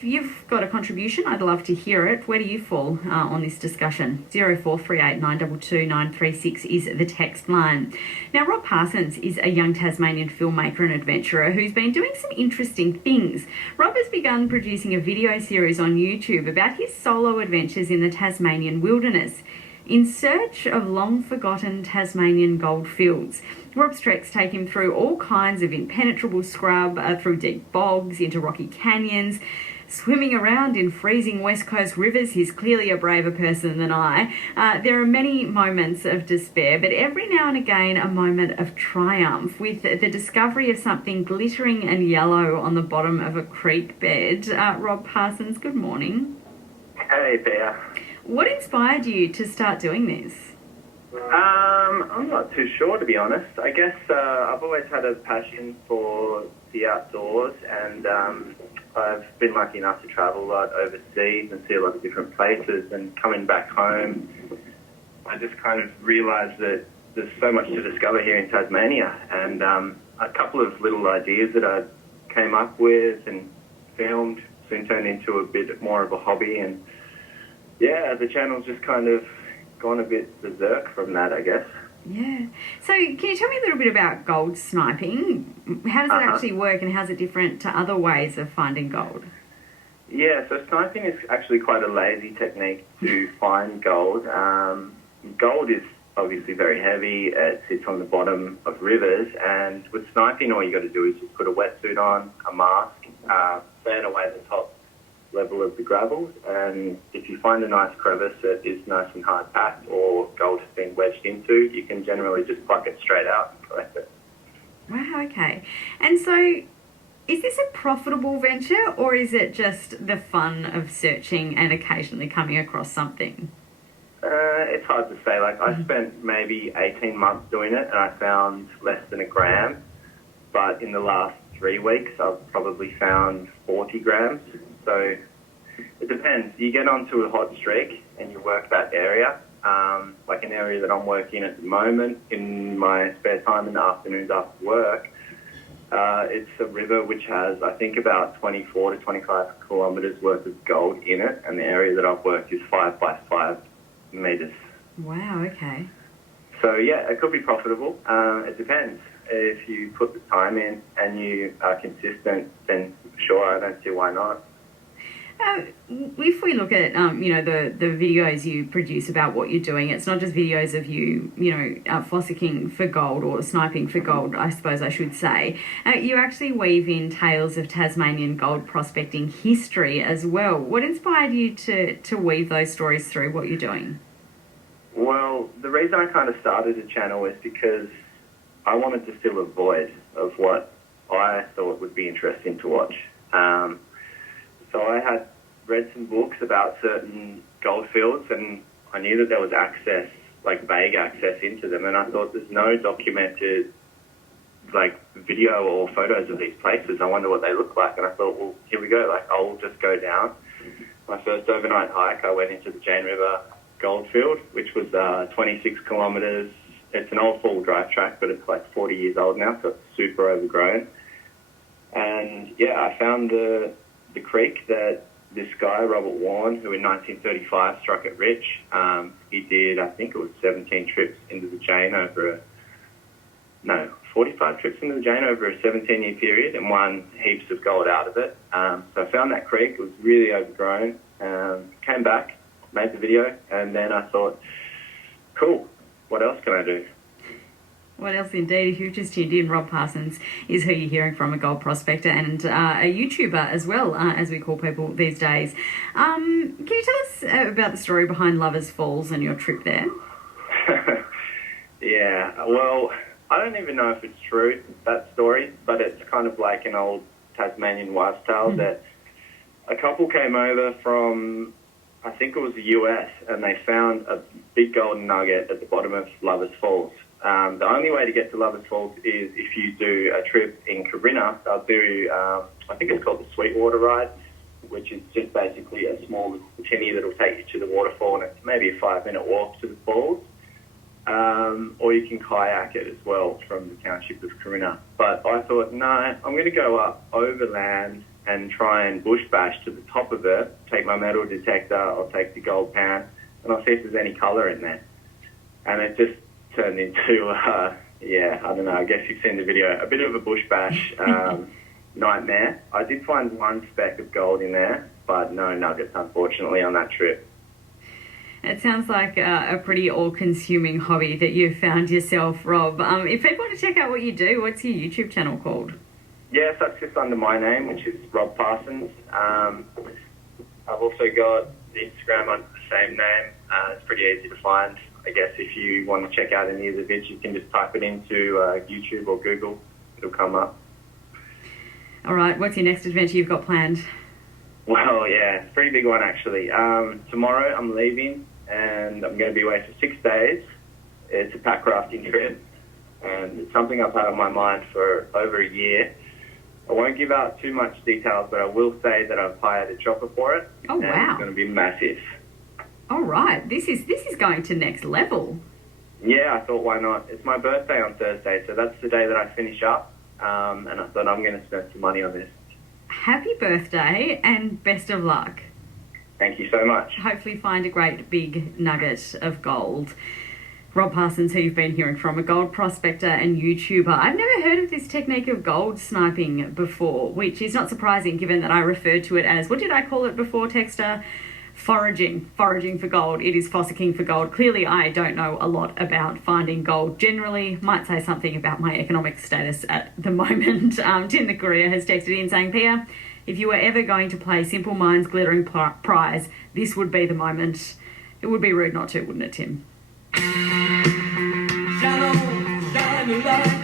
you've got a contribution, I'd love to hear it. Where do you fall on this discussion? 0438 922 936 is the text line. Now, Rob Parsons is a young Tasmanian filmmaker and adventurer who's been doing some interesting things. Rob has begun producing a video series on YouTube about his solo adventures in the Tasmanian wilderness in search of long-forgotten Tasmanian gold fields. Rob's treks take him through all kinds of impenetrable scrub, through deep bogs, into rocky canyons, swimming around in freezing West Coast rivers. He's clearly a braver person than I. There are many moments of despair, but every now and again a moment of triumph with the discovery of something glittering and yellow on the bottom of a creek bed. Rob Parsons, good morning. Hey, Bear. What inspired you to start doing this? I'm not too sure, to be honest. I guess I've always had a passion for the outdoors, and I've been lucky enough to travel a lot overseas and see a lot of different places. And coming back home, I just kind of realised that there's so much to discover here in Tasmania, and a couple of little ideas that I came up with and filmed soon turned into a bit more of a hobby. And yeah, the channel's just kind of gone a bit berserk from that, I guess. Yeah. So can you tell me a little bit about gold sniping? How does it actually work, and how's it different to other ways of finding gold? Yeah, so sniping is actually quite a lazy technique to find gold. Gold is obviously very heavy. It sits on the bottom of rivers, and with sniping all you got to do is just put a wetsuit on, a mask, fan away the top level of the gravel, and if you find a nice crevice that is nice and hard packed or gold has been wedged into, you can generally just pluck it straight out and collect it. Wow, okay. And so is this a profitable venture, or is it just the fun of searching and occasionally coming across something? It's hard to say. Like, I spent maybe 18 months doing it, and I found less than a gram, but in the last 3 weeks I've probably found 40 grams. So it depends. You get onto a hot streak and you work that area, like an area that I'm working at the moment in my spare time in the afternoons after work. It's a river which has, I think, about 24 to 25 kilometres worth of gold in it, and the area that I've worked is 5 by 5 metres. Wow, okay. So yeah, it could be profitable. It depends. If you put the time in and you are consistent, then sure, I don't see why not. If we look at, the videos you produce about what you're doing, it's not just videos of you, fossicking for gold or sniping for gold, I suppose I should say. You actually weave in tales of Tasmanian gold prospecting history as well. What inspired you to weave those stories through what you're doing? Well, the reason I kind of started a channel is because I wanted to fill a void of what I thought would be interesting to watch. So I had read some books about certain gold fields, and I knew that there was access, like vague access into them, and I thought there's no documented like video or photos of these places. I wonder what they look like, and I thought, well, here we go, like I'll just go down. My first overnight hike, I went into the Jane River Goldfield, which was 26 kilometres. It's an old four-wheel drive track, but it's like 40 years old now, so it's super overgrown. And yeah, I found the creek that this guy, Robert Warren, who in 1935 struck it rich. He did, I think it was 17 trips into the Jane 45 trips into the Jane over a 17-year period and won heaps of gold out of it. So I found that creek. It was really overgrown. Came back, made the video, and then I thought, cool, what else can I do? What else indeed? If you've just tuned in, Rob Parsons is who you're hearing from, a gold prospector and a YouTuber as well, as we call people these days. Can you tell us about the story behind Lovers Falls and your trip there? Yeah, well, I don't even know if it's true, that story, but it's kind of like an old Tasmanian wives' tale that a couple came over from, I think it was the US, and they found a big golden nugget at the bottom of Lovers Falls. The only way to get to Lovers Falls is if you do a trip in Corinna. They'll do, I think it's called the Sweetwater Ride, which is just basically a small little tinny that will take you to the waterfall, and it's maybe a 5-minute walk to the falls. Or you can kayak it as well from the township of Corinna. But I thought, no, I'm going to go up overland and try and bush bash to the top of it, take my metal detector, I'll take the gold pan, and I'll see if there's any colour in there. And it just turned into, I don't know, I guess you've seen the video, a bit of a bush bash nightmare. I did find one speck of gold in there, but no nuggets, unfortunately, on that trip. It sounds like a pretty all-consuming hobby that you've found yourself, Rob. If people want to check out what you do, what's your YouTube channel called? Yes, that's just under my name, which is Rob Parsons. I've also got the Instagram under the same name. It's pretty easy to find. I guess if you want to check out any of the vids, you can just type it into YouTube or Google. It'll come up. All right, what's your next adventure you've got planned? Well, yeah, it's a pretty big one, actually. Tomorrow I'm leaving, and I'm going to be away for 6 days. It's a pack rafting trip, and it's something I've had on my mind for over a year. I won't give out too much details, but I will say that I've hired a chopper for it. Oh, wow. And it's going to be massive. All right, this is going to next level. Yeah, I thought, why not? It's my birthday on Thursday, so that's the day that I finish up, and I thought I'm going to spend some money on this. Happy birthday and best of luck. Thank you so much. Hopefully find a great big nugget of gold. Rob Parsons, who you've been hearing from, a gold prospector and YouTuber. I've never heard of this technique of gold sniping before, which is not surprising given that I referred to it as, what did I call it before, Texter? Foraging for gold. It is fossicking for gold. Clearly, I don't know a lot about finding gold generally. Might say something about my economic status at the moment. Tim the Courier has texted in saying, Pia, if you were ever going to play Simple Minds Glittering Prize, this would be the moment. It would be rude not to, wouldn't it, Tim? Shine on, shine your light.